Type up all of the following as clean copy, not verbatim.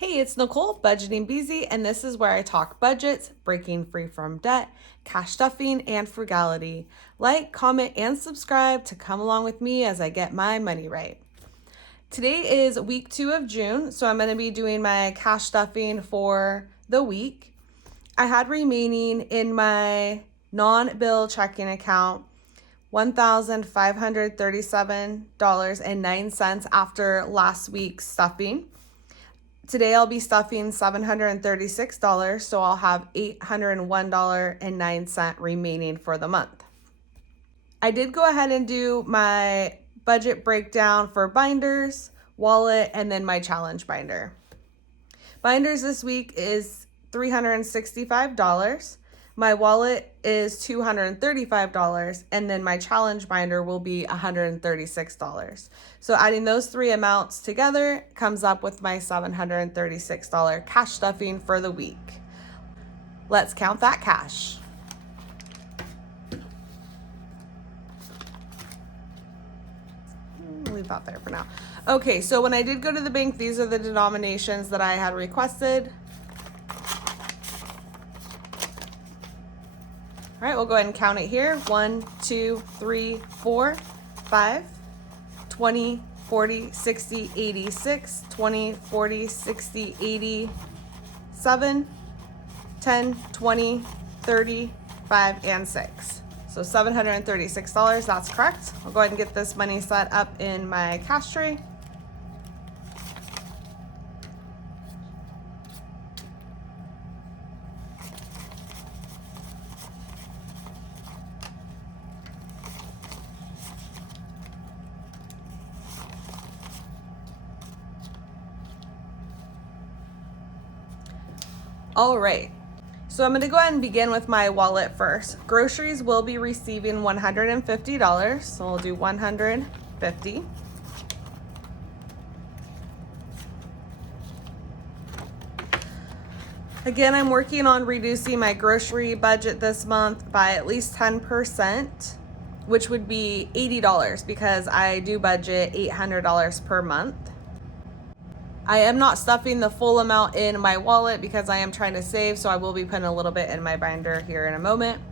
Hey, it's Nicole, Budgeting Beezy, and this is where I talk budgets, breaking free from debt, cash stuffing, and frugality. Like, comment, and subscribe to come along with me as I get my money right. Today is week 2 of June, so I'm going to be doing my cash stuffing for the week. I had remaining in my non-bill checking account $1,537.09 after last week's stuffing. Today I'll be stuffing $736, so I'll have $801.09 remaining for the month. I did go ahead and do my budget breakdown for binders, wallet, and then my challenge binder. Binders this week is $365. My wallet is $235, and then my challenge binder will be $136. So adding those three amounts together comes up with my $736 cash stuffing for the week. Let's count that cash. Leave that there for now. Okay, so when I did go to the bank, these are the denominations that I had requested. All right, we'll go ahead and count it here. 1, 2, 3, 4, 5, 20, 40, 60, 86, 20, 40, 60, 87, 10, 20, 30, 5, and 6. So $736, that's correct. I'll go ahead and get this money set up in my cash tray. All right, so I'm going to go ahead and begin with my wallet first. Groceries will be receiving $150, so we'll do $150. Again, I'm working on reducing my grocery budget this month by at least 10%, which would be $80 because I do budget $800 per month. I am not stuffing the full amount in my wallet because I am trying to save, so I will be putting a little bit in my binder here in a moment.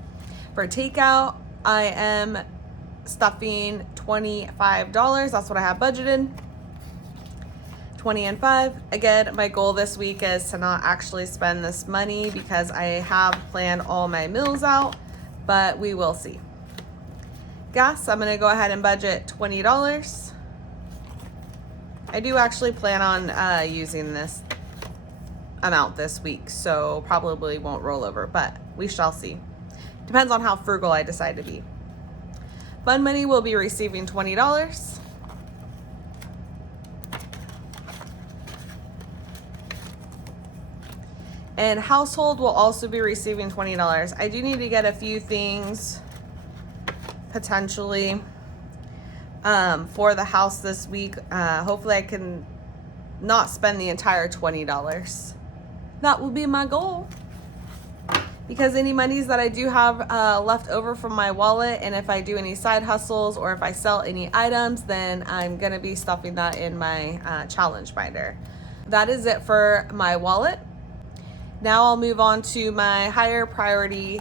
For takeout, I am stuffing $25. That's what I have budgeted. 20 and 5. Again, my goal this week is to not actually spend this money because I have planned all my meals out, but we will see. Gas, I'm going to go ahead and budget $20. I do actually plan on using this amount this week, so probably won't roll over, but we shall see. Depends on how frugal I decide to be. Fun money will be receiving $20. And household will also be receiving $20. I do need to get a few things potentially for the house this week. Hopefully I can not spend the entire $20. That will be my goal. Because any monies that I do have left over from my wallet, and if I do any side hustles or if I sell any items, then I'm going to be stuffing that in my challenge binder. That is it for my wallet. Now I'll move on to my higher priority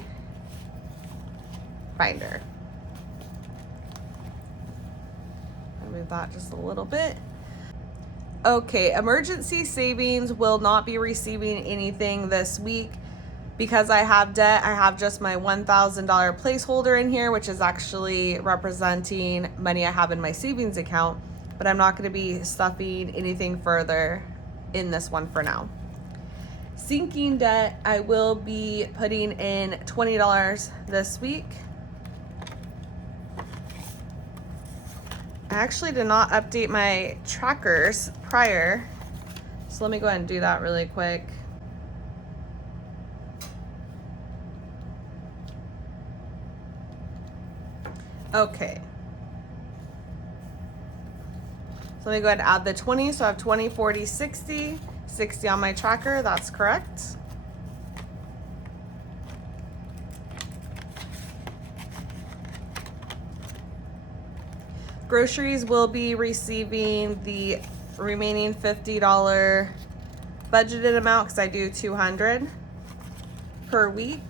binder. Move that just a little bit. Okay, emergency savings will not be receiving anything this week because I have debt. I have just my $1,000 placeholder in here, which is actually representing money I have in my savings account, but I'm not going to be stuffing anything further in this one for now. Sinking debt, I will be putting in $20 this week. I actually did not update my trackers prior, so let me go ahead and do that really quick. Okay. So let me go ahead and add the 20. So I have 20, 40, 60. 60 on my tracker, that's correct. Groceries will be receiving the remaining $50 budgeted amount because I do 200 per week.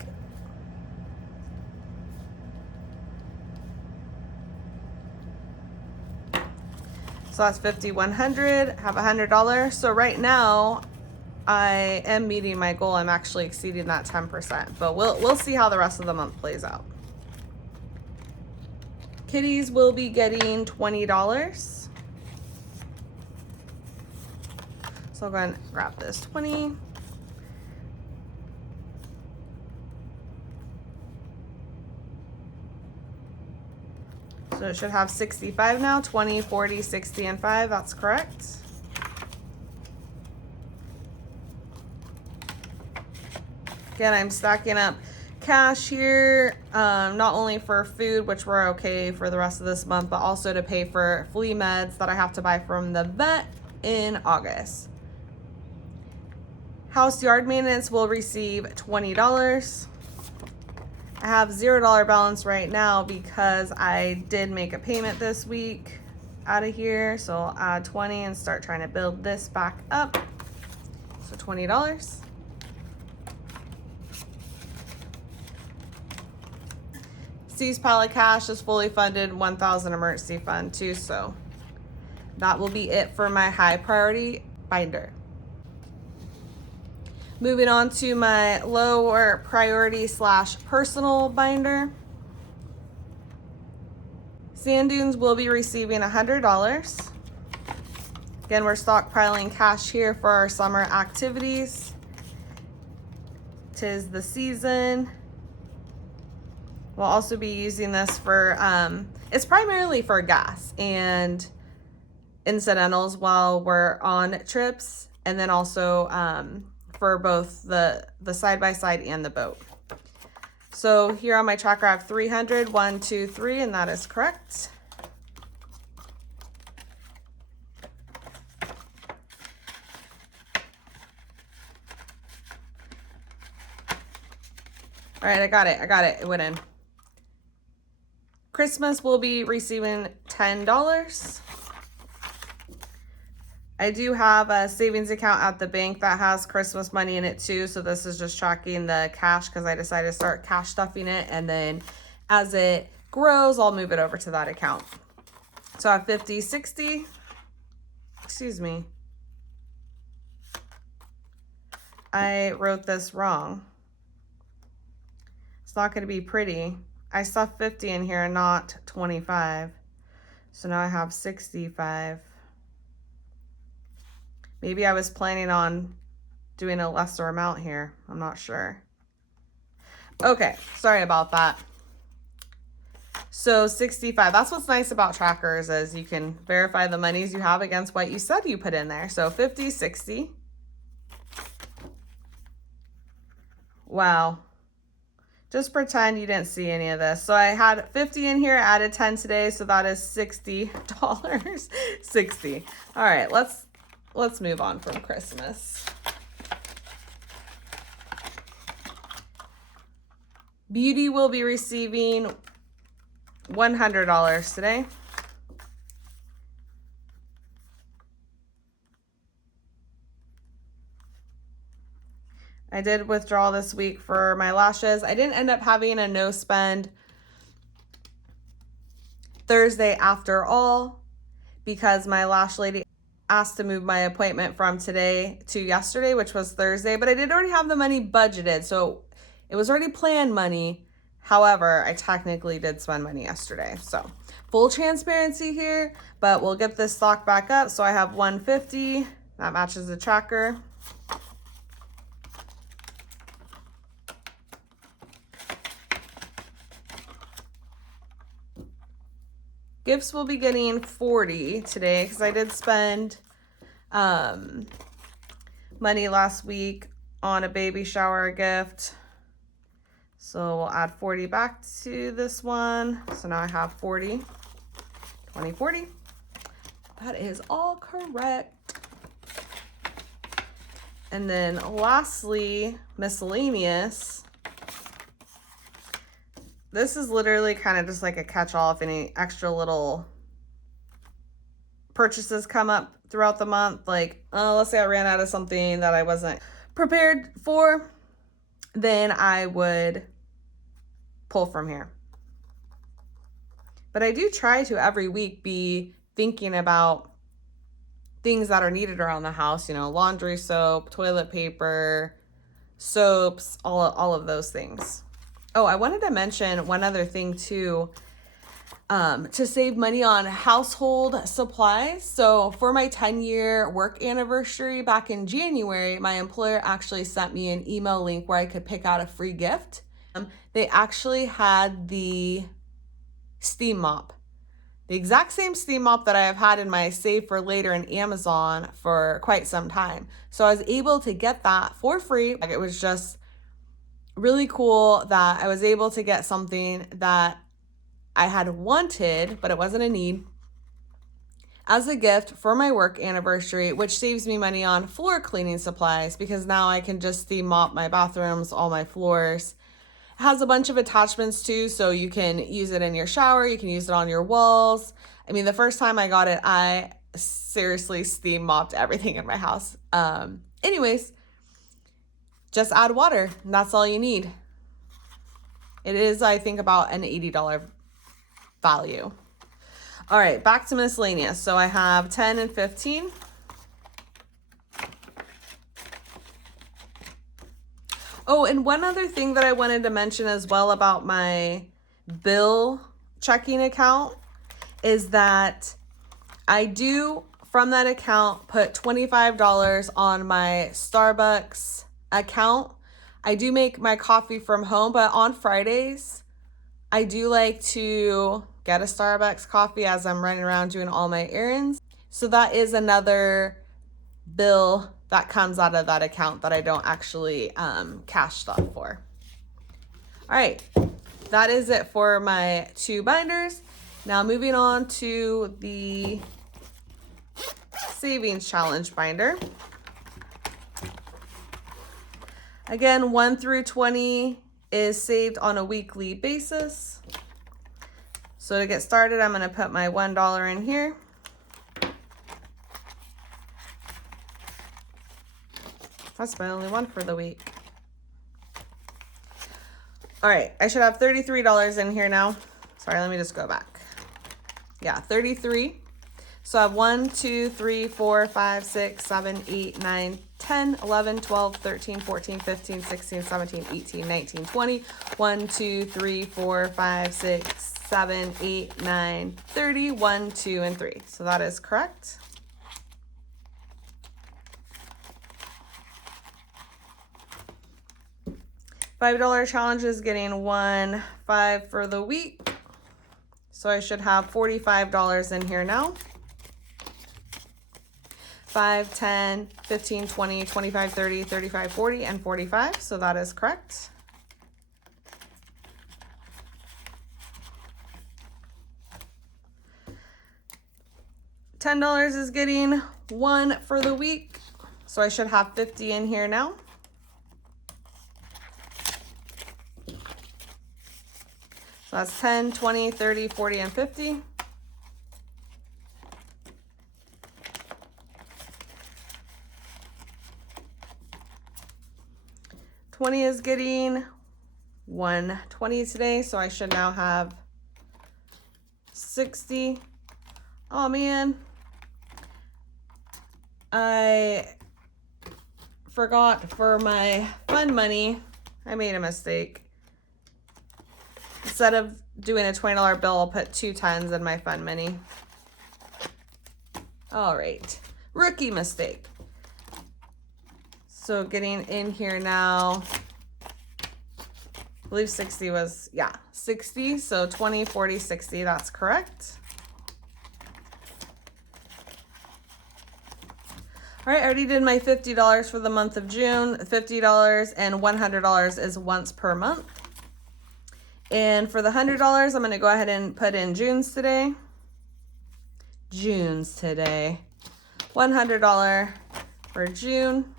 So that's $5,100, have $100. So right now I am meeting my goal. I'm actually exceeding that 10%, but we'll see how the rest of the month plays out. Kitties will be getting $20. So I'll go ahead and grab this 20. So it should have 65 now, 20, 40, 60, and 5. That's correct. Again, I'm stacking up cash here, not only for food, which we're okay for the rest of this month, but also to pay for flea meds that I have to buy from the vet in August. House yard maintenance will receive $20. I have $0 balance right now because I did make a payment this week out of here. So I'll add 20 and start trying to build this back up. So $20. C's pile of cash is fully funded, 1,000 emergency fund too. So that will be it for my high priority binder. Moving on to my lower priority / personal binder. Sand dunes will be receiving $100. Again, we're stockpiling cash here for our summer activities. 'Tis the season. We'll also be using this for, it's primarily for gas and incidentals while we're on trips, and then also for both the side-by-side and the boat. So here on my tracker I have 300, 1, 2, 3, and that is correct. All right, I got it, it went in. Christmas will be receiving $10. I do have a savings account at the bank that has Christmas money in it too. So this is just tracking the cash because I decided to start cash stuffing it. And then as it grows, I'll move it over to that account. So I have 50, 60, excuse me. I wrote this wrong. It's not going to be pretty. I stuffed 50 in here and not 25. So now I have 65. Maybe I was planning on doing a lesser amount here. I'm not sure. Okay, sorry about that. So 65, that's what's nice about trackers is you can verify the monies you have against what you said you put in there. So 50, 60. Wow. Just pretend you didn't see any of this. So I had 50 in here, added 10 today, so that is $60. 60. All right, let's move on from Christmas. Beauty will be receiving $100 today. I did withdraw this week for my lashes. I didn't end up having a no spend Thursday after all because my lash lady asked to move my appointment from today to yesterday, which was Thursday, but I did already have the money budgeted. So it was already planned money. However, I technically did spend money yesterday. So full transparency here, but we'll get this stock back up. So I have 150, that matches the tracker. Gifts will be getting 40 today because I did spend money last week on a baby shower gift. So we'll add 40 back to this one. So now I have 40, 20, 40. That is all correct. And then lastly, miscellaneous. This is literally kind of just like a catch-all if any extra little purchases come up throughout the month, like let's say I ran out of something that I wasn't prepared for, then I would pull from here. But I do try to every week be thinking about things that are needed around the house, laundry soap, toilet paper, soaps, all of those things. Oh, I wanted to mention one other thing too, to save money on household supplies. So for my 10-year work anniversary back in January, my employer actually sent me an email link where I could pick out a free gift. They actually had the steam mop. The exact same steam mop that I have had in my save for later in Amazon for quite some time. So I was able to get that for free. It was just really cool that I was able to get something that I had wanted, but it wasn't a need, as a gift for my work anniversary, which saves me money on floor cleaning supplies because now I can just steam mop my bathrooms, all my floors. It has a bunch of attachments too, so you can use it in your shower, you can use it on your walls. I mean, the first time I got it, I seriously steam mopped everything in my house. Anyways, just add water, and that's all you need. It is, I think, about an $80 value. All right, back to miscellaneous. So I have 10 and 15. Oh, and one other thing that I wanted to mention as well about my bill checking account is that I do, from that account, put $25 on my Starbucks account. I do make my coffee from home, but on Fridays, I do like to get a Starbucks coffee as I'm running around doing all my errands. So that is another bill that comes out of that account that I don't actually cash stuff for. All right, that is it for my 2 binders. Now moving on to the savings challenge binder. Again, 1 through 20 is saved on a weekly basis. So to get started, I'm gonna put my $1 in here. That's my only one for the week. All right, I should have $33 in here now. Sorry, let me just go back. Yeah, 33. So I have 1, 2, 3, 4, 5, 6, 7, 8, 9, 10, 11, 12, 13, 14, 15, 16, 17, 18, 19, 20. 1, 2, 3, 4, 5, 6, 7, 8, 9, 30. 1, 2, and 3. So that is correct. $5 challenge is getting 1.5 for the week. So I should have $45 in here now. 5, 10, 15, 20, 25, 30, 35, 40, and 45. So that is correct. $10 is getting 1 for the week. So I should have 50 in here now. So that's 10, 20, 30, 40, and 50. $20 is getting 120 today, so I should now have 60. Oh man, I forgot for my fun money. I made a mistake. Instead of doing a $20 bill, I'll put 2 tens in my fun money. All right, rookie mistake. So getting in here now, I believe 60 was, yeah, 60. So 20, 40, 60, that's correct. All right, I already did my $50 for the month of June. $50 and $100 is once per month. And for the $100, I'm gonna go ahead and put in June's today. $100 for June.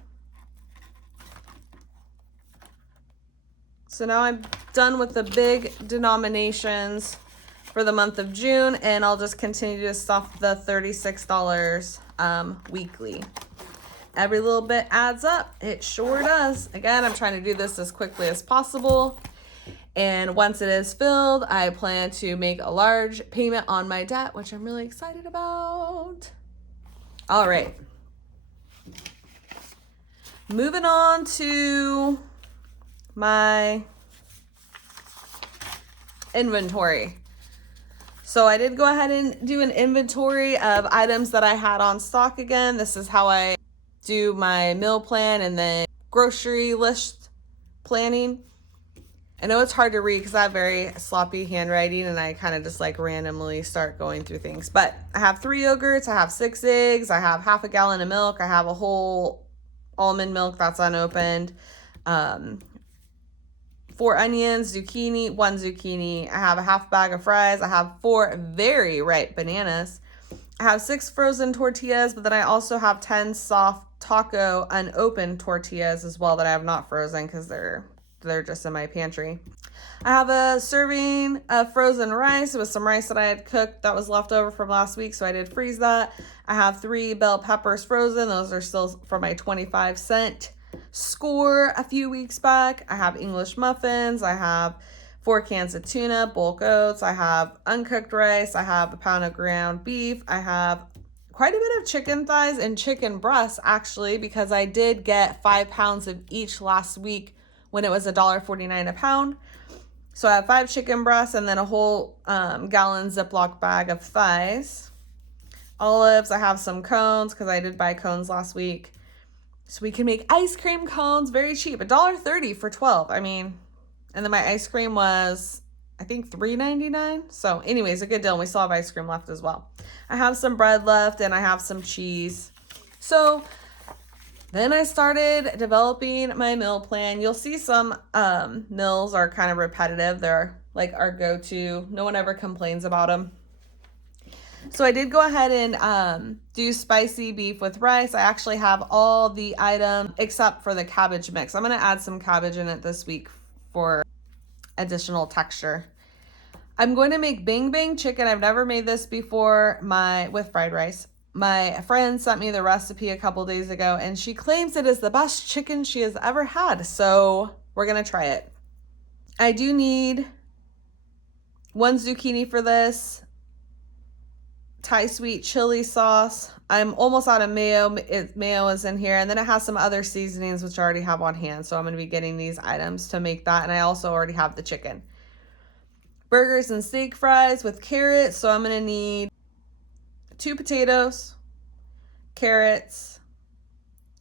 So now I'm done with the big denominations for the month of June, and I'll just continue to stuff the $36 weekly. Every little bit adds up. It sure does. Again, I'm trying to do this as quickly as possible. And once it is filled, I plan to make a large payment on my debt, which I'm really excited about. All right. Moving on to my inventory. So I did go ahead and do an inventory of items that I had on stock again. This is how I do my meal plan and then grocery list planning. I know it's hard to read because I have very sloppy handwriting and I kind of just like randomly start going through things. But I have 3 yogurts, I have 6 eggs, I have half a gallon of milk, I have a whole almond milk that's unopened, 4 onions, zucchini, 1 zucchini. I have a half bag of fries. I have 4 very ripe bananas. I have 6 frozen tortillas, but then I also have 10 soft taco unopened tortillas as well that I have not frozen because they're just in my pantry. I have a serving of frozen rice with some rice that I had cooked that was left over from last week, so I did freeze that. I have 3 bell peppers frozen. Those are still from my 25-cent score a few weeks back. I have English muffins. I have 4 cans of tuna, bulk oats. I have uncooked rice. I have a pound of ground beef. I have quite a bit of chicken thighs and chicken breasts actually, because I did get 5 pounds of each last week when it was $1.49 a pound. So I have 5 chicken breasts and then a whole gallon Ziploc bag of thighs. Olives, I have some cones because I did buy cones last week. So we can make ice cream cones very cheap, $1.30 for 12. I mean, and then my ice cream was, I think, $3.99. So anyways, a good deal. And we still have ice cream left as well. I have some bread left and I have some cheese. So then I started developing my meal plan. You'll see some meals are kind of repetitive. They're like our go-to. No one ever complains about them. So I did go ahead and do spicy beef with rice. I actually have all the items except for the cabbage mix. I'm going to add some cabbage in it this week for additional texture. I'm going to make bang bang chicken. I've never made this before with fried rice. My friend sent me the recipe a couple days ago and she claims it is the best chicken she has ever had. So we're going to try it. I do need 1 zucchini for this. Thai sweet chili sauce. I'm almost out of mayo. Mayo is in here. And then it has some other seasonings, which I already have on hand. So I'm going to be getting these items to make that. And I also already have the chicken. Burgers and steak fries with carrots. So I'm going to need 2 potatoes, carrots,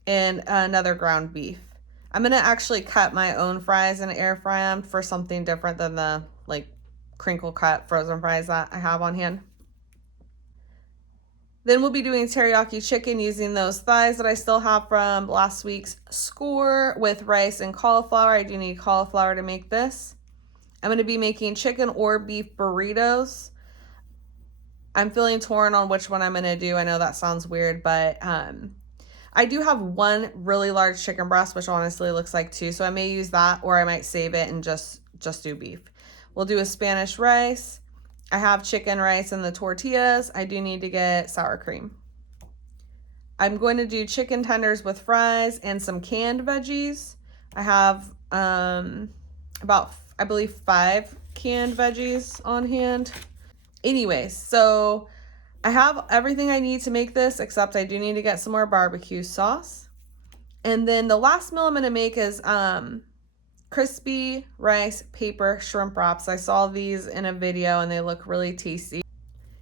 and another ground beef. I'm going to actually cut my own fries and air fry them for something different than the like crinkle cut frozen fries that I have on hand. Then we'll be doing teriyaki chicken using those thighs that I still have from last week's score with rice and cauliflower. I do need cauliflower to make this. I'm going to be making chicken or beef burritos. I'm feeling torn on which one I'm going to do. I know that sounds weird, but I do have 1 really large chicken breast, which honestly looks like 2. So I may use that or I might save it and just do beef. We'll do a Spanish rice. I have chicken, rice, and the tortillas. I do need to get sour cream. I'm going to do chicken tenders with fries and some canned veggies. I have about, I believe, 5 canned veggies on hand. Anyways, so I have everything I need to make this, except I do need to get some more barbecue sauce. And then the last meal I'm going to make is crispy rice paper shrimp wraps. I saw these in a video and they look really tasty.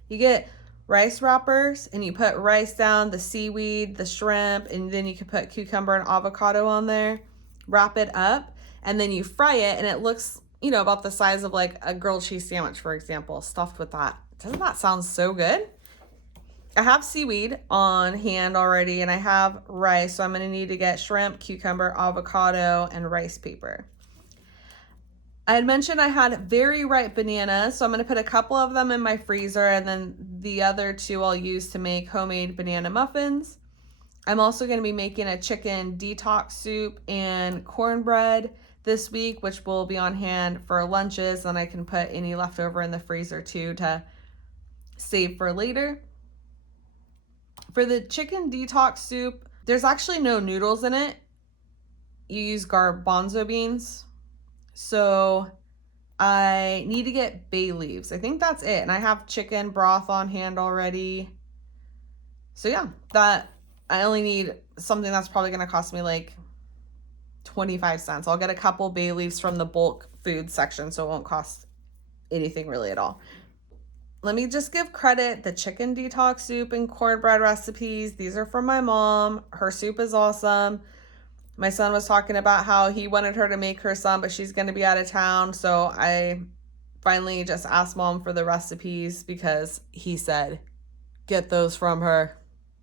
You get rice wrappers and you put rice down, the seaweed, the shrimp, and then you can put cucumber and avocado on there, wrap it up, and then you fry it and it looks, you know, about the size of like a grilled cheese sandwich, for example, stuffed with that. Doesn't that sound so good? I have seaweed on hand already and I have rice, so I'm going to need to get shrimp, cucumber, avocado, and rice paper. I had mentioned I had very ripe bananas, so I'm going to put a couple of them in my freezer and then the other 2 I'll use to make homemade banana muffins. I'm also going to be making a chicken detox soup and cornbread this week, which will be on hand for lunches, and I can put any leftover in the freezer too to save for later. For the chicken detox soup, there's actually no noodles in it. You use garbanzo beans. So I need to get bay leaves. I think that's it. And I have chicken broth on hand already. So yeah, that I only need something that's probably going to cost me like 25 cents. I'll get a couple bay leaves from the bulk food section, so it won't cost anything really at all. Let me just give credit. The chicken detox soup and cornbread recipes, these are from my mom. Her soup is awesome. My son was talking about how he wanted her to make her some, but she's going to be out of town. So I finally just asked mom for the recipes because he said, get those from her.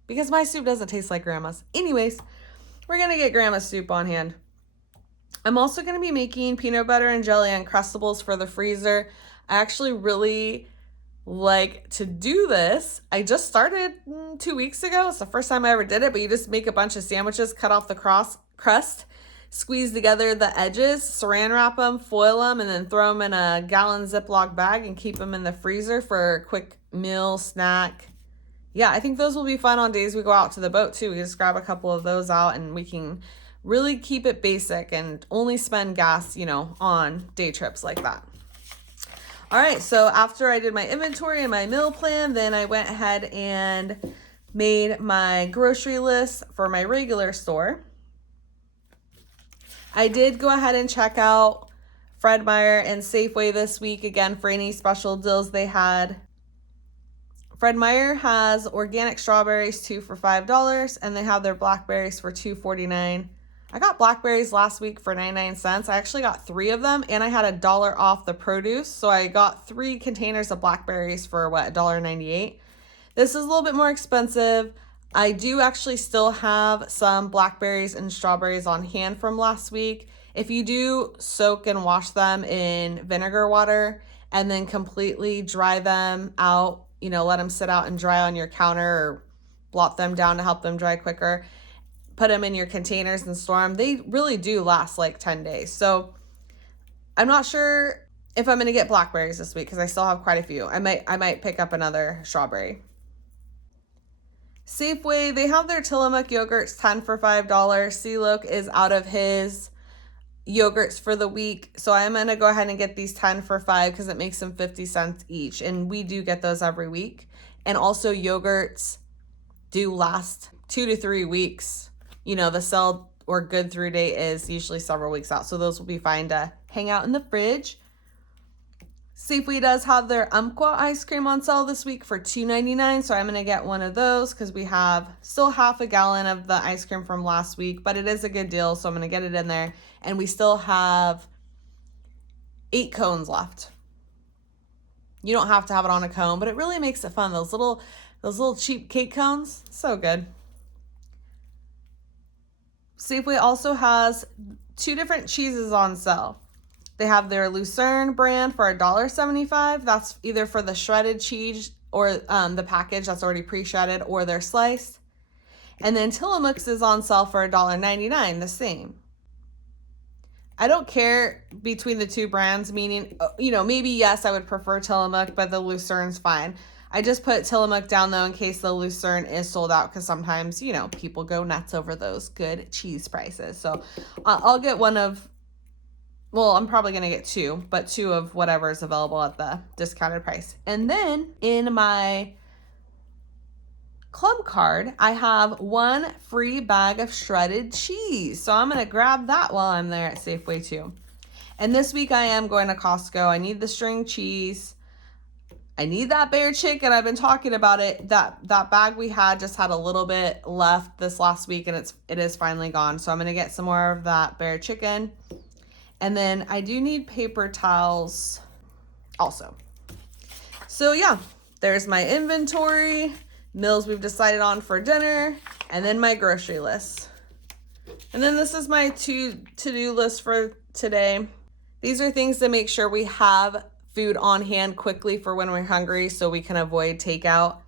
Because my soup doesn't taste like grandma's. Anyways, we're going to get grandma's soup on hand. I'm also going to be making peanut butter and jelly Uncrustables for the freezer. I actually really like to do this. I just started 2 weeks ago. It's the first time I ever did it, but you just make a bunch of sandwiches, cut off the crust, squeeze together the edges, saran wrap them, foil them, and then throw them in a gallon Ziploc bag and keep them in the freezer for a quick meal, snack. Yeah, I think those will be fun on days we go out to the boat too. We just grab a couple of those out and we can really keep it basic and only spend gas, on day trips like that. All right, so after I did my inventory and my meal plan, then I went ahead and made my grocery list for my regular store. I did go ahead and check out Fred Meyer and Safeway this week again for any special deals they had. Fred Meyer has organic strawberries 2 for $5, and they have their blackberries for $2.49. I got blackberries last week for 99 cents. I actually got 3 of them, and I had $1 off the produce, so I got 3 containers of blackberries for $1.98. This is a little bit more expensive. I do actually still have some blackberries and strawberries on hand from last week. If you do soak and wash them in vinegar water and then completely dry them out, let them sit out and dry on your counter or blot them down to help them dry quicker, put them in your containers and store them, they really do last like 10 days. So I'm not sure if I'm going to get blackberries this week because I still have quite a few. I might pick up another strawberry. Safeway, they have their Tillamook yogurts 10 for $5. C-Loke is out of his yogurts for the week, so I'm going to go ahead and get these 10 for $5 because it makes them 50 cents each, and we do get those every week. And also yogurts do last 2 to 3 weeks. The sell or good through date is usually several weeks out, so those will be fine to hang out in the fridge. Safeway does have their Umpqua ice cream on sale this week for $2.99, so I'm going to get one of those because we have still half a gallon of the ice cream from last week, but it is a good deal, so I'm going to get it in there. And we still have 8 cones left. You don't have to have it on a cone, but it really makes it fun. Those little cheap cake cones, so good. Safeway also has 2 different cheeses on sale. They have their Lucerne brand for $1.75. That's either for the shredded cheese or the package that's already pre-shredded, or their sliced. And then Tillamook's is on sale for $1.99, the same. I don't care between the 2 brands, meaning, maybe yes, I would prefer Tillamook, but the Lucerne's fine. I just put Tillamook down though in case the Lucerne is sold out because sometimes, people go nuts over those good cheese prices. So I'll get I'm probably going to get 2, but 2 of whatever is available at the discounted price. And then in my club card, I have 1 free bag of shredded cheese. So I'm going to grab that while I'm there at Safeway too. And this week I am going to Costco. I need the string cheese. I need that bear chicken. I've been talking about it. That bag we had just had a little bit left this last week, and it is finally gone. So I'm going to get some more of that bear chicken. And then I do need paper towels also. So yeah, there's my inventory, meals we've decided on for dinner, and then my grocery list. And then this is my to-do list for today. These are things to make sure we have food on hand quickly for when we're hungry so we can avoid takeout.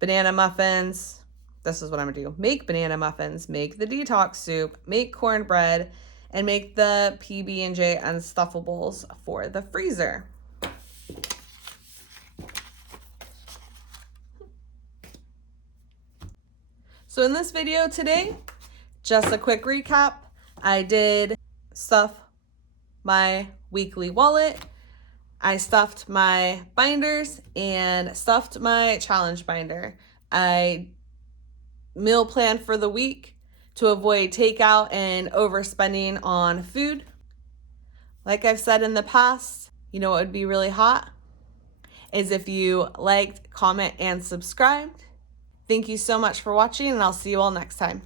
Banana muffins. This is what I'm gonna do. Make banana muffins, make the detox soup, make cornbread, and make the PB&J Unstuffables for the freezer. So in this video today, just a quick recap. I did stuff my weekly wallet. I stuffed my binders and stuffed my challenge binder. I meal planned for the week to avoid takeout and overspending on food. Like I've said in the past, you know what would be really hot? Is if you liked, comment, and subscribed. Thank you so much for watching, and I'll see you all next time.